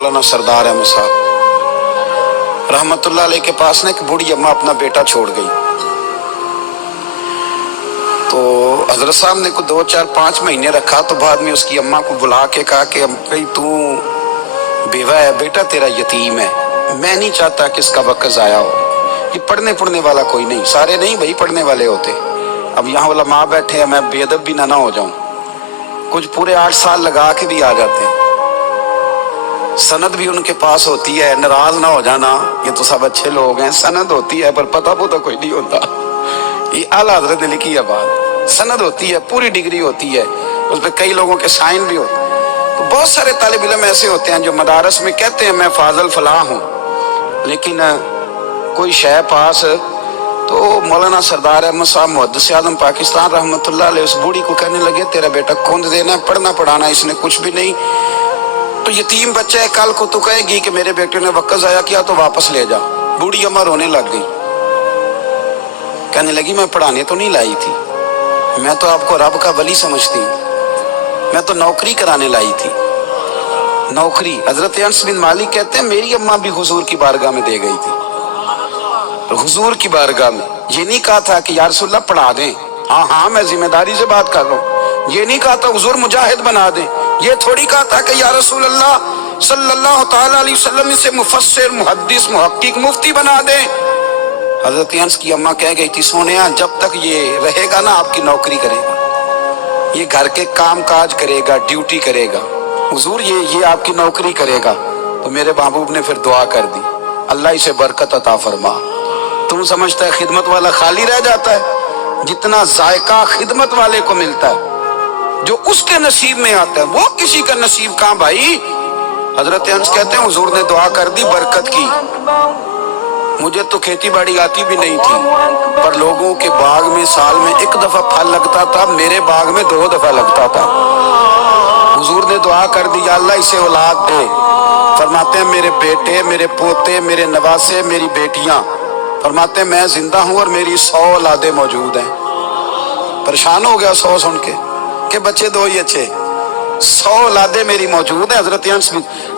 मौलाना सरदार अहमद साहब रहमतुल्लाह अलैह के पास ना एक बूढ़ी अम्मा अपना बेटा छोड़ गई। तो हजरत साहब ने को 2 4 5 महीने रखा। तो बाद में उसकी अम्मा को बुला के कहा कि भाई तू बेवा है, बेटा तेरा यतीम है, मैं नहीं चाहता कि इसका वक्त ज़ाया हो। ये पढ़ने वाला कोई नहीं, सारे नहीं भाई पढ़ने वाले होते। अब यहाँ वाला माँ बैठे हैं, मैं बेअदब भी ना हो जाऊँ। कुछ पूरे 8 साल लगा के भी आ जाते हैं, सनद भी उनके पास होती है। नाराज ना हो जाना, ये तो सब अच्छे लोग हैं, सनद होती है पर पता पुता कोई नहीं होता। ये आला हजरत ने लिखी है बात, सनद होती है, पूरी डिग्री होती है, उस पर कई लोगों के साइन भी होते हैं। तो बहुत सारे तालिब इल्म ऐसे होते हैं जो मदारस में कहते हैं मैं फाजल फलाह हूँ, लेकिन कोई शय पास। तो मौलाना सरदार अहमद साहब मुहद्दिस आज़म पाकिस्तान रहमतुल्लाह अलैह उस बूढ़ी को कहने लगे तेरा बेटा खून देना, पढ़ना पढ़ाना इसने कुछ भी नहीं, तो यतीम बच्चा है, कल को तू कहेगी कि मेरे बेटे ने वक्त ज़ाया किया तो वापस ले जा। बूढ़ी अम्मा रोने लग गई, कहने लगी मैं पढ़ाने तो नहीं लाई थी, मैं तो आपको रब का वली समझती हूँ, मैं तो नौकरी कराने लाई थी, नौकरी। हजरत अनस बिन मालिक कहते हैं मेरी अम्मा भी हुजूर की बारगाह में दे गई थी, हुजूर की बारगाह में। ये नहीं कहा था कि या रसूलल्लाह पढ़ा दें, हाँ हाँ मैं जिम्मेदारी से बात कर रहा हूँ। ये नहीं कहा था हुजूर मुजाहिद बना दें, ये थोड़ी कहा था कि या रसूलल्लाह सल्लल्लाहु ताला अलैहि वसल्लम से मुफस्सिर मुहद्दिस मुहक्किक मुफ्ती बना दें। हजरत अनस की अम्मा कह गई थी सोनिया जब तक ये रहेगा ना आपकी नौकरी करेगा, ये घर के काम काज करेगा, ड्यूटी करेगा, हुजूर ये आपकी नौकरी करेगा। तो मेरे महबूब ने फिर दुआ कर दी, अल्लाह इसे बरकत अता फरमा। तुम समझता है खिदमत वाला खाली रह जाता है? जितना जायका खिदमत वाले को मिलता है, जो उसके नसीब में आता है, वो किसी का नसीब कहाँ भाई। हजरत अनस कहते हैं हुजूर ने दुआ कर दी, बरकत की। मुझे तो खेती बाड़ी आती भी नहीं थी, पर लोगों के बाग में साल में 1 दफा फल लगता था, मेरे बाग में 2 दफा लगता था। हुजूर ने दुआ कर दी अल्लाह इसे औलाद दे। फरमाते हैं मेरे बेटे, मेरे पोते, मेरे नवासे, मेरी बेटियां, फरमाते हैं मैं जिंदा हूँ और मेरी 100 औलादें मौजूद हैं। परेशान हो गया 100 सुन के बच्चे 2 ही अच्छे, 100 औलादें मेरी मौजूद है। हजरत अनस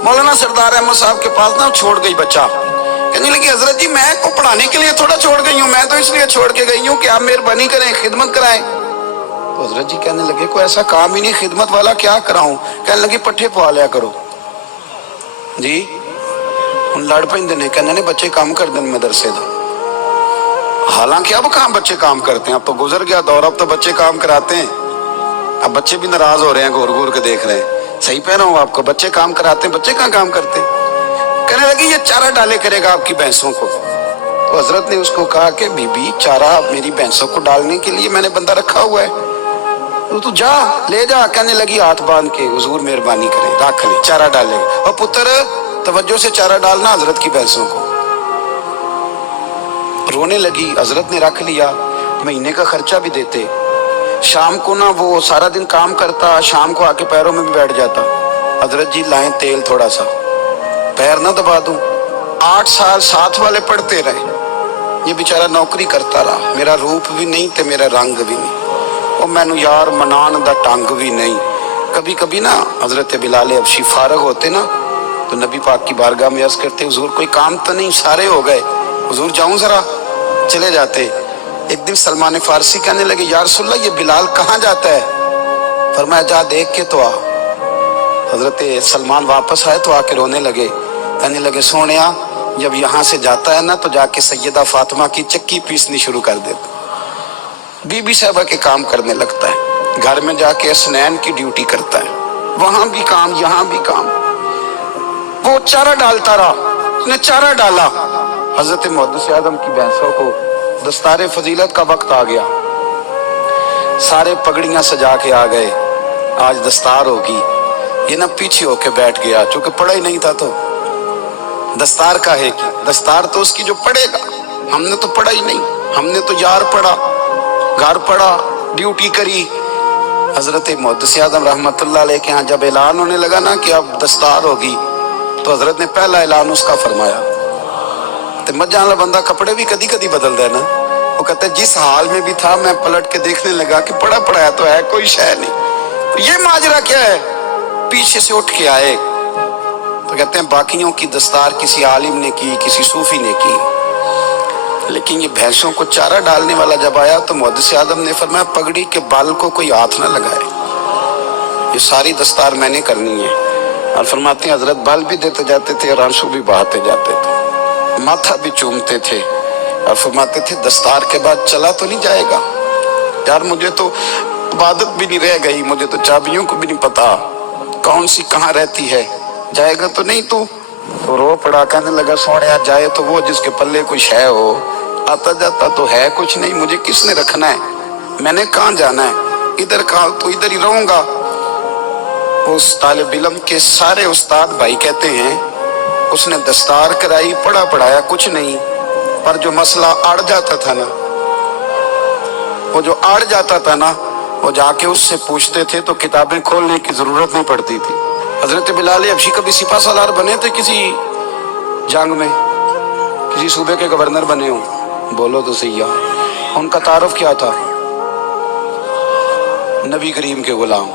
मौलाना सरदार अहमद साहब के पास ना छोड़ गई बच्चा, कहने लगी हजरत जी मैं को पढ़ाने के लिए थोड़ा छोड़ गई हूँ, मैं तो इसलिए छोड़ के गई हूँ कि आप मेहरबानी करें खिदमत कराएं। तो हजरत जी कहने लगे कोई ऐसा काम ही नहीं, खिदमत वाला क्या कराऊं। कहने लगी पट्ठे पवा लिया करो जी। हम लड़ पैंदे ने, कहने ने बच्चे काम कर दें मदरसे का। हालांकि अब कहाँ बच्चे काम करते हैं, अब तो गुजर गया दौर, अब तो बच्चे काम कराते हैं। अब बच्चे भी नाराज हो रहे हैं, घूर घूर के देख रहे हैं। सही कह रहा हूँ आपको, बच्चे काम कराते हैं, बच्चे कहाँ काम करते हैं। कहने लगी ये चारा डाले करेगा आपकी भैंसों को। तो हजरत ने उसको कहा कि बीबी चारा मेरी भैंसों को डालने के लिए मैंने बंदा रखा हुआ है, तो तू जा ले जा। कहने लगी हाथ बांध के हुजूर मेहरबानी करें रख ले, चारा डालेगा। और पुत्र तवज्जो से चारा डालना हजरत की भैंसों को। रोने लगी, हजरत ने रख लिया, महीने का खर्चा भी देते। शाम को ना वो सारा दिन काम करता, शाम को आके पैरों में भी बैठ जाता, हजरत जी लाएं तेल थोड़ा सा, पैर ना दबा दूं। 8 साल साथ वाले पढ़ते रहे, ये बेचारा नौकरी करता रहा, मेरा रूप भी नहीं ते मेरा रंग भी नहीं, और मैनू यार मनान दा टंग भी नहीं। कभी कभी ना हजरत बिलाल हबशी फारग होते ना, तो नबी पाक की बारगाह में अर्ज करते हुजूर कोई काम तो नहीं, सारे हो गए, हुजूर जाऊं जरा, चले जाते। एक दिन सलमान फारसी कहने लगे या रसूलल्लाह ये बिलाल कहाँ जाता है। फरमाया जा देख के तो आ। हजरत सलमान वापस आए तो आके रोने लगे, कहने लगे सोनिया जब यहाँ से जाता है ना तो जाके सैयदा फातिमा की चक्की पीसनी शुरू कर देता, बीबी साहबा के काम करने लगता है, घर में जाके स्नैन की ड्यूटी करता है, वहां भी काम यहाँ भी काम। वो चारा डालता रहा, उसने चारा डाला। हजरत मुहद्दिस आज़म की भैंसों को दस्तारे फजीलत का वक्त आ गया, सारे पगड़ियां सजा के आ गए, आज दस्तार होगी। ये ना पीछे होके बैठ गया, चूंकि पढ़ा ही नहीं था तो दस्तार का है कि दस्तार तो उसकी जो पढ़ेगा, हमने तो पढ़ा ही नहीं, हमने तो यार पढ़ा, घर पढ़ा, ड्यूटी करी। हजरत मुहद्दिस आज़म रहमतुल्लाह अलैह के यहाँ जब ऐलान होने लगा ना कि अब दस्तार होगी, तो हजरत ने पहला ऐलान उसका फरमाया। तो मत जान ला बंदा कपड़े भी कदी कदी बदल दे ना, वो कहता है जिस हाल में भी था मैं पलट के देखने लगा कि पढ़ा पढ़ाया तो है, कोई शय नहीं। तो ये माजरा क्या है, पीछे से उठ के आए तो کہتے ہیں باقیوں کی دستار کسی عالم نے کی، کسی صوفی نے کی، لیکن یہ بھینسوں کو چارہ ڈالنے والا جب آیا تو محدث اعظم نے فرمایا پگڑی کے بال کو کوئی ہاتھ نہ لگائے، یہ ساری دستار میں نے کرنی ہے۔ اور فرماتے ہیں حضرت بال بھی دیتے جاتے تھے اور آنسو بھی بہاتے جاتے تھے، ماتھا بھی چومتے تھے اور فرماتے تھے دستار کے بعد چلا تو نہیں جائے گا یار، مجھے تو عبادت بھی نہیں رہ گئی، مجھے تو چابیوں کو بھی نہیں پتا کون سی کہاں رہتی ہے، جائے گا تو نہیں تو رو پڑا، کہنے لگا سوڑیا جائے تو وہ جس کے پلے کچھ ہے ہو، آتا جاتا تو ہے کچھ نہیں، مجھے کس نے رکھنا ہے، میں نے کہاں جانا ہے، ادھر کہاں تو ادھر ہی رہوں گا۔ اس طالب علم کے سارے استاد بھائی کہتے ہیں اس نے دستار کرائی، پڑھا پڑھایا کچھ نہیں، پر جو مسئلہ اڑ جاتا تھا نا، وہ جو اڑ جاتا تھا نا، وہ جا کے اس سے پوچھتے تھے تو کتابیں کھولنے کی ضرورت نہیں پڑتی تھی۔ حضرت بلال حبشی کبھی سپاہ سالار بنے تھے کسی جنگ میں، کسی صوبے کے گورنر بنے ہوں؟ بولو تو صحیح ہے۔ ان کا تعارف کیا تھا؟ نبی کریم کے غلام۔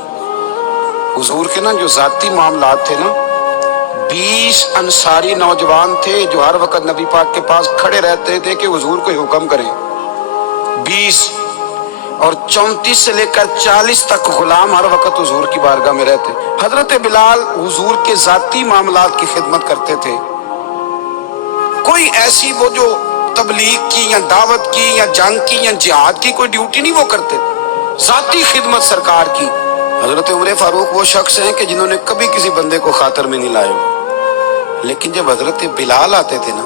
حضور کے نا جو ذاتی معاملات تھے نا، 20 انصاری نوجوان تھے جو ہر وقت نبی پاک کے پاس کھڑے رہتے تھے کہ حضور کوئی حکم کریں، 20، اور 34 سے لے کر 40 تک غلام ہر وقت حضور کی بارگاہ میں رہتے۔ حضرت بلال حضور کے ذاتی معاملات کی خدمت کرتے تھے، کوئی ایسی وہ جو تبلیغ کی یا دعوت کی یا جنگ کی یا جہاد کی کوئی ڈیوٹی نہیں وہ کرتے، ذاتی خدمت سرکار کی۔ حضرت عمر فاروق وہ شخص ہیں کہ جنہوں نے کبھی کسی بندے کو خاطر میں نہیں لائے، لیکن جب حضرت بلال آتے تھے نا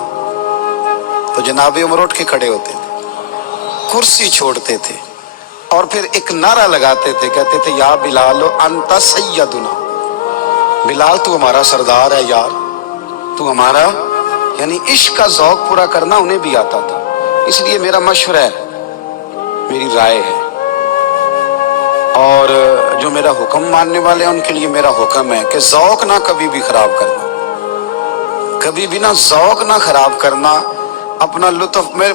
تو جناب عمر اٹھ کے کھڑے ہوتے تھے، کرسی چھوڑتے تھے اور پھر ایک نعرہ لگاتے تھے، کہتے تھے یا بلال انت سیدنا، بلال تو ہمارا سردار ہے یار، تو ہمارا، یعنی عشق کا ذوق پورا کرنا انہیں بھی آتا تھا۔ اس لیے میرا مشورہ ہے، میری رائے ہے، اور جو میرا حکم ماننے والے ہیں ان کے لیے میرا حکم ہے کہ ذوق نہ کبھی بھی خراب کرنا، کبھی بھی نہ ذوق نہ خراب کرنا، اپنا لطف۔ میں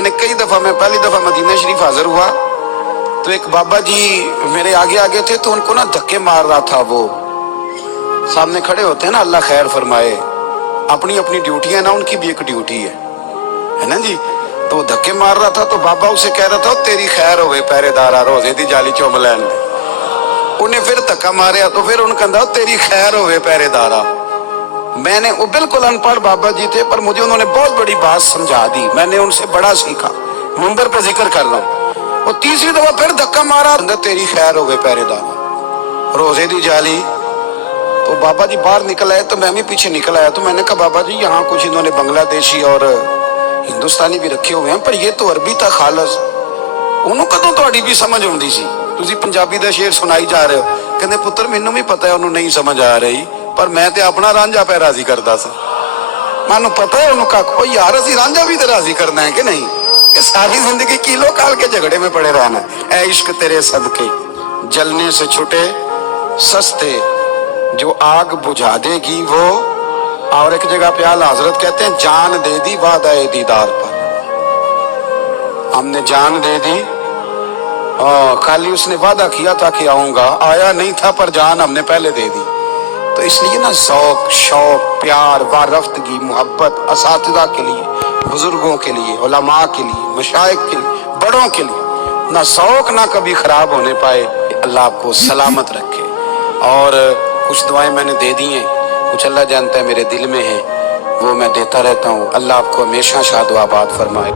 نے کئی دفعہ، میں پہلی دفعہ مدینہ شریف حاضر ہوا تو ایک بابا جی میرے آگے آگے تھے تو ان کو نا دھکے مار رہا تھا، وہ سامنے کھڑے ہوتے ہیں نا، اللہ خیر فرمائے، اپنی اپنی ڈیوٹی ہے نا، ان کی بھی ایک ڈیوٹی ہے نا جی، تو وہ دھکے مار رہا تھا تو بابا اسے کہہ رہا تھا تیری خیر ہوئے پہرے دارا روزے دی جالی چوم لین دے، انہیں پھر دھکا ماریا تو پھر ان کہا تیری خیر ہوئے پہرے دارا۔ میں نے، وہ بالکل ان پڑھ بابا جی تھے پر مجھے انہوں نے بہت بڑی بات سمجھا دی، میں نے ان سے بڑا سیکھا، منبر پہ ذکر کر رہا ہوں۔ وہ تیسری دفعہ پھر دھکا مارا، تیری خیر ہوئے پہرے دارا روزے دی جالی۔ تو بابا جی باہر نکل آئے تو میں بھی پیچھے نکل آیا، تو میں نے کہا بابا جی یہاں کچھ انہوں نے بنگلہ دیشی اور ہندوستانی بھی رکھے ہوئے ہیں پر یہ تو عربی تھا خالص، انہوں کدوں تہاڈی بھی سمجھ آؤندی سی، تسی پنجابی دا شعر سنائی جا رہے ہو۔ کہندے پتر مینوں بھی پتہ ہے انہوں نہیں سمجھ آ رہی، پر میں تے اپنا رانجھا پہ راضی کردا سا، مانوں پتہ ہے انہوں کا او یار اسی رانجھا بھی تے راضی کرنا ہے کہ نہیں، کہ ساری زندگی کیلو کال کے جھگڑے میں پڑے رہنا ہے۔ اے عشق تیرے صدقے جلنے سے چھٹے سستے، جو آگ بجھا دے گی وہ، اور ایک جگہ پہ اعلیٰ حضرت کہتے ہیں جان دے دی وعدہ دیدار پر، ہم نے جان دے دی، خالی اس نے وعدہ کیا تھا کہ آؤں گا، آیا نہیں تھا پر جان ہم نے پہلے دے دی۔ تو اس لیے نا ذوق، شوق، پیار، وارفتگی، محبت اساتذہ کے لیے، بزرگوں کے لیے، علماء کے لیے، مشائخ کے لیے، بڑوں کے لیے، نہ ذوق نہ کبھی خراب ہونے پائے۔ اللہ آپ کو سلامت رکھے۔ اور کچھ دعائیں میں نے دے دی ہیں، کچھ اللہ جانتا ہے میرے دل میں ہیں، وہ میں دیتا رہتا ہوں۔ اللہ آپ کو ہمیشہ شاد و آباد فرمائے۔